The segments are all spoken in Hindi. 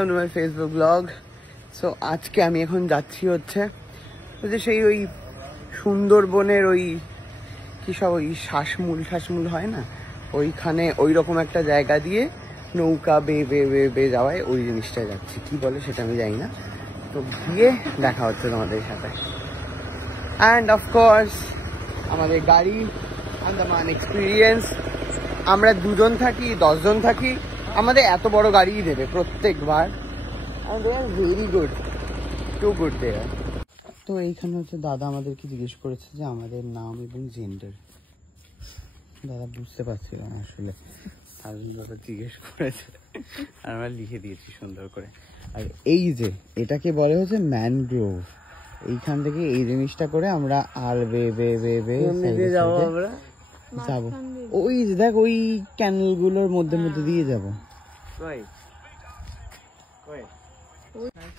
Welcome to my Facebook blog. So আজকে আমি এখন যাচ্ছি হচ্ছে সেই ওই সুন্দরবনের ওই কী সব ওই শ্বাসমূল হয় না, ওইখানে ওই রকম একটা জায়গা দিয়ে নৌকা বে যাওয়ায় ওই জিনিসটায় যাচ্ছি। কি বলে সেটা আমি জানি না, তো গিয়ে দেখা হচ্ছে তোমাদের সাথে। অ্যান্ড অফকোর্স আমাদের গাড়ি আন্দামান এক্সপিরিয়েন্স, আমরা 2 জন থাকি 10 জন থাকি, আমাদের এত বড় গাড়িই দেবে প্রত্যেকবার। and they are very good, too good they are. তো এইখানে হচ্ছে দাদা আমাদেরকে জিজ্ঞেস করেছে যে আমাদের নাম এবং জেন্ডার। দাদা বুঝতে পারছিল না আসলে, তার জন্য দাদা জিজ্ঞেস করেছে আর আমরা লিখে দিয়েছি সুন্দর করে। আর এই যে এটাকে বলে হচ্ছে ম্যানগ্রোভ, এইখান থেকে এই জিনিসটা করে আমরা আর যাবো। ওই দেখ ওই ক্যানেল গুলোর মধ্যে দিয়ে যাবো।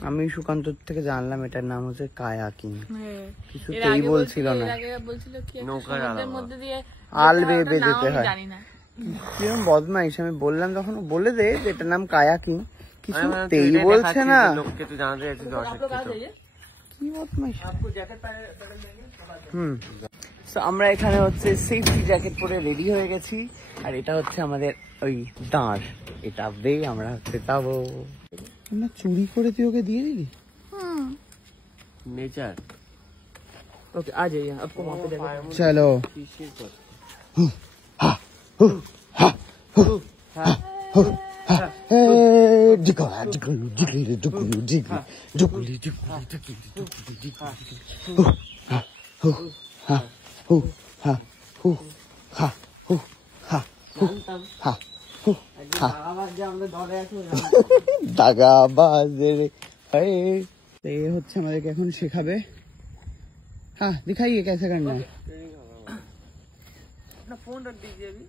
আমি সুকান্তর থেকে জানলাম এটার নাম হচ্ছে কায়াকিং। কিছুতেই বলছিল না, আল বেবে যেতে হয়। কিরকম বদমাইশ, আমি বললাম তখন বলে দে যে এটার নাম কায়াকিং, কিছুতেই বলছে না। কি বদমাইশ। আমরা এখানে হচ্ছে সেফটি জ্যাকেট পরে রেডি হয়ে গেছি, আর এটা হচ্ছে আমাদের ওই দাঁড়, এটা বে আমরা হচ্ছে যাবো। আমরা চুরি করে তুই ওকে দিয়ে দিলি নেচার। ओके आ जाइए, आपको वहाँ पे देगा। चलो ये হচ্ছে আমাদেরকে এখন শেখাবে। हाँ दिखाइए कैसे करना है। अपना फोन रख दीजिए अभी।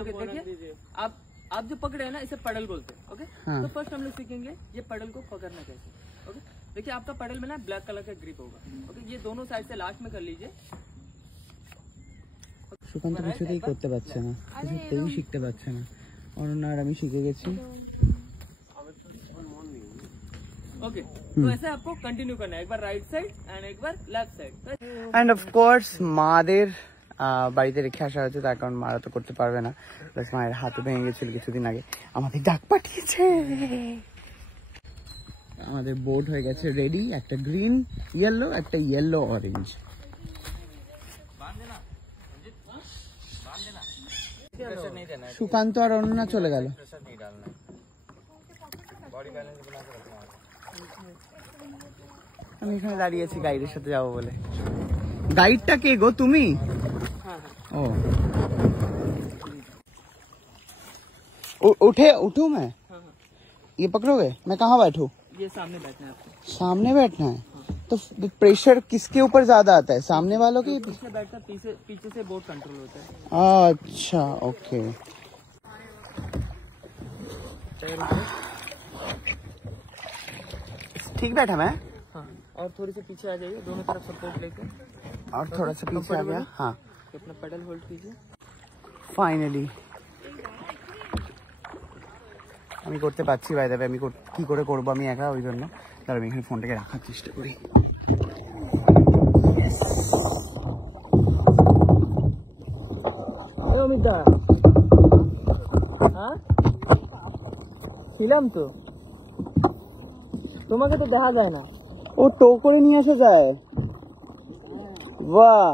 ओके देखिए, आप जो पकड़े हैं ना इसे पैडल बोलते हैं। ओके हाँ। तो फर्स्ट हम लोग सीखेंगे ये पैडल को पकड़ना कैसे। ओके देखिए, आपका पैडल में ना ब्लैक कलर का ग्रिप होगा। ओके ये दोनों साइड से लास्ट में कर लीजिए। সুকান্ত কিছুতেই করতে পারছে না, কিছুতেই শিখতে পারছে না। অনন্যা আর আমি শিখে গেছি। ओके तो ऐसे आपको कंटिन्यू करना है, एक बार राइट साइड एंड एक बार left side. And of course মাদের বাড়িতে রেখে আসা হয়েছে, তার কারণ মারা তো করতে পারবে না, প্লাস মায়ের হাতও ভেঙে গেছিল কিছুদিন আগে। আমাদের ডাক পাঠিয়েছে, আমাদের বোট হয়ে গেছে রেডি, একটা গ্রিন ইয়েলো একটা ইয়েলো অরেঞ্জ। সুকান্ত আর অনন্যা চলে গেল। আমি এখানে দাঁড়িয়েছি গাইডের সাথে যাবো বলে। গাইডটা কে গো তুমি? ओ उठो मैं। ये पकड़ोगे? मैं कहाँ बैठूं? ये सामने बैठना है आपको। सामने बैठना है। तो प्रेशर किसके ऊपर ज्यादा आता है, सामने वालों के? पीछे बैठता, पीछे से बोट कंट्रोल होता है। अच्छा ओके। ठीक बैठा मैं। हाँ और थोड़ी सी पीछे आ जाइए, दोनों तरफ सपोर्ट लेके, और थोड़ा सा पीछे आ गया। हाँ अपना पेडल होल्ड कीजिए। ফাইনালি আমি করতে পারছি। বাই দ্য ওয়ে আমি কি করে করবো আমি একা, ওই জন্য তাহলে আমি এখানে ফোনটাকে রাখার চেষ্টা করি। ছিলাম তো, তোমাকে তো দেখা যায় না। ও টো করে নিয়ে আসা যায়? वाह,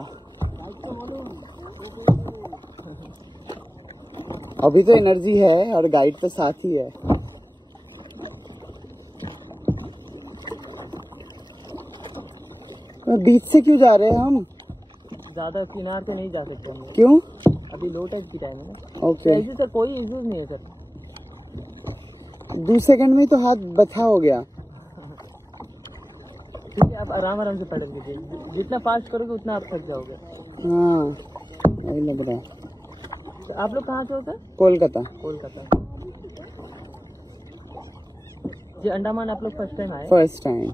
अभी तो एनर्जी है और गाइड पे साथ ही है। बीच से क्यों जा रहे हैं हम? ज्यादा किनार से नहीं जा सकते हम। क्यों? अभी लो टाइड की टाइम है ना। ओके ऐसे सर कोई इश्यूज नहीं है सर। 2 सेकंड में तो हाथ बथा हो गया। ठीक है, आप आराम से पैडल कीजिए, जितना फास्ट करोगे उतना आप थक जाओगे। हाँ वही लग रहा है। तो आप लोग कहाँ से हो सर? कोलकाता। ये अंडमान आप लोग फर्स्ट टाइम आए? First time.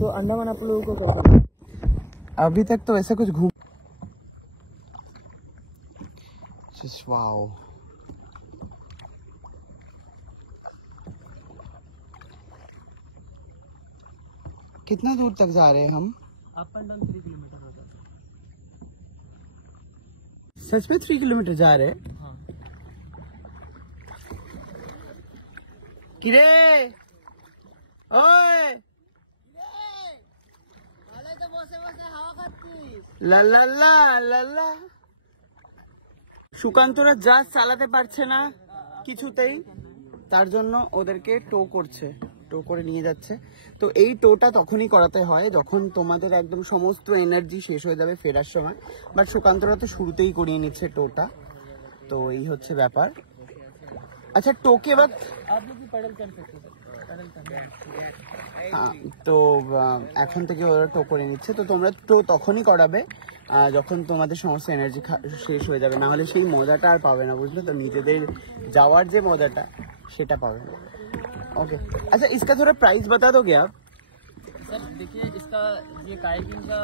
तो अंडमान आप लोगों को कैसा? अभी तक तो ऐसा कुछ घूम। वाओ कितना दूर तक जा रहे हैं हम? अप एंड डाउन 3 किलोमीटर हो जाता है। सच में 3 किलोमीटर जा रहे हैं? हाँ। किरे ओए লা লা লা লা লা। সুকান্তরা জাহাজ চালাতে পারছে না কিছুতেই, তার জন্য ওদেরকে টো করছে, টো করে নিয়ে যাচ্ছে। তো এই টোটা তখনই করাতে হয় যখন তোমাদের একদম সমস্ত এনার্জি শেষ হয়ে যাবে ফেরার সময়, বাট সুকান্তরা তো শুরুতেই করিয়ে নিচ্ছে টোটা। তো এই হচ্ছে ব্যাপার। আচ্ছা টোকে বাদ आप लोग भी पैडल कर सकते हो, पैडल करना। তো এখন থেকে ওরা টো করে নিচ্ছে। তো তোমরা টো তখনই করাবে যখন তোমাদের সমস্ত এনার্জি শেষ হয়ে যাবে, না হলে সেই মজাটা আর পাবে না, বুঝলে তো? নিজেদের যাওয়ার যে মজাটা সেটা পাবে না। ओके अच्छा, इसका थोड़ा प्राइस बता दोगे आप? सर देखिए, इसका ये कायाकिंग का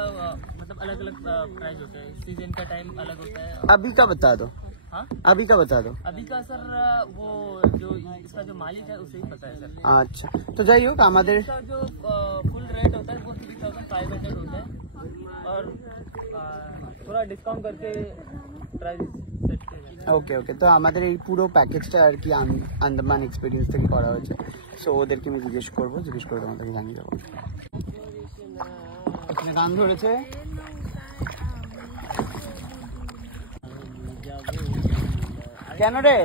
मतलब अलग अलग प्राइस होता है, सीजन का टाइम अलग होता है। अभी का बता दो। हाँ, अभी का बता दो। अभी का सर वो जो इसका जो मालिक है उसे ही पता है सर। अच्छा तो যাই হোক আমাদের इसका जो फुल रेट होता है वो 3500 होता है, और थोड़ा डिस्काउंट करके प्राइस सेट किया जाता है। ওকে ওকে, তো আমাদের এই পুরো প্যাকেজটা আর কি আন্দামান এক্সপিরিয়েন্স থেকে করা হয়েছে। সো ওদেরকে আমি জিজ্ঞেস করে তোমাদেরকে জানিয়ে দেবো। এখানে গান ধরেছে। কেন রে?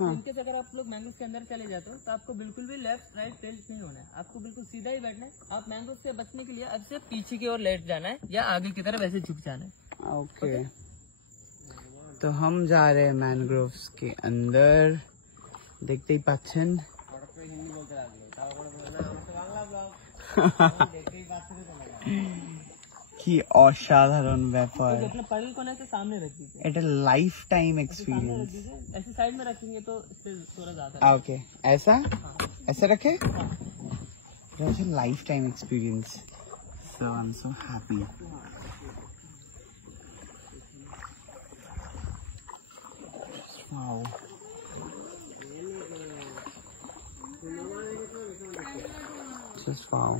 हाँ। इनकेस अगर आप लोग मैंगोस के अंदर चले जाते हो तो आपको बिल्कुल भी लेफ्ट राइट टिल्ट नहीं होना है, आपको बिल्कुल सीधा ही बैठना है। आप मैंगोस से बचने के लिए अब से पीछे की ओर लेट जाना है या आगे की तरफ ऐसे झुक जाना है। ओके तो हम जा रहे हैं मैनग्रोव्स के अंदर, देखते ही पाচ্ছেন। কি অসাধারণ ব্যাপার, अपने पैडल को ना ऐसे सामने रख दीजिए, এটা লাইফ টাইম सामने रख एक्सपीरियंस। दीजिए, ऐसे साइड में रखेंगे तो इससे थोड़ा ज्यादा ओके ऐसा ऐसा रखे, it's a lifetime experience, so I'm so happy. Wow. Just wow.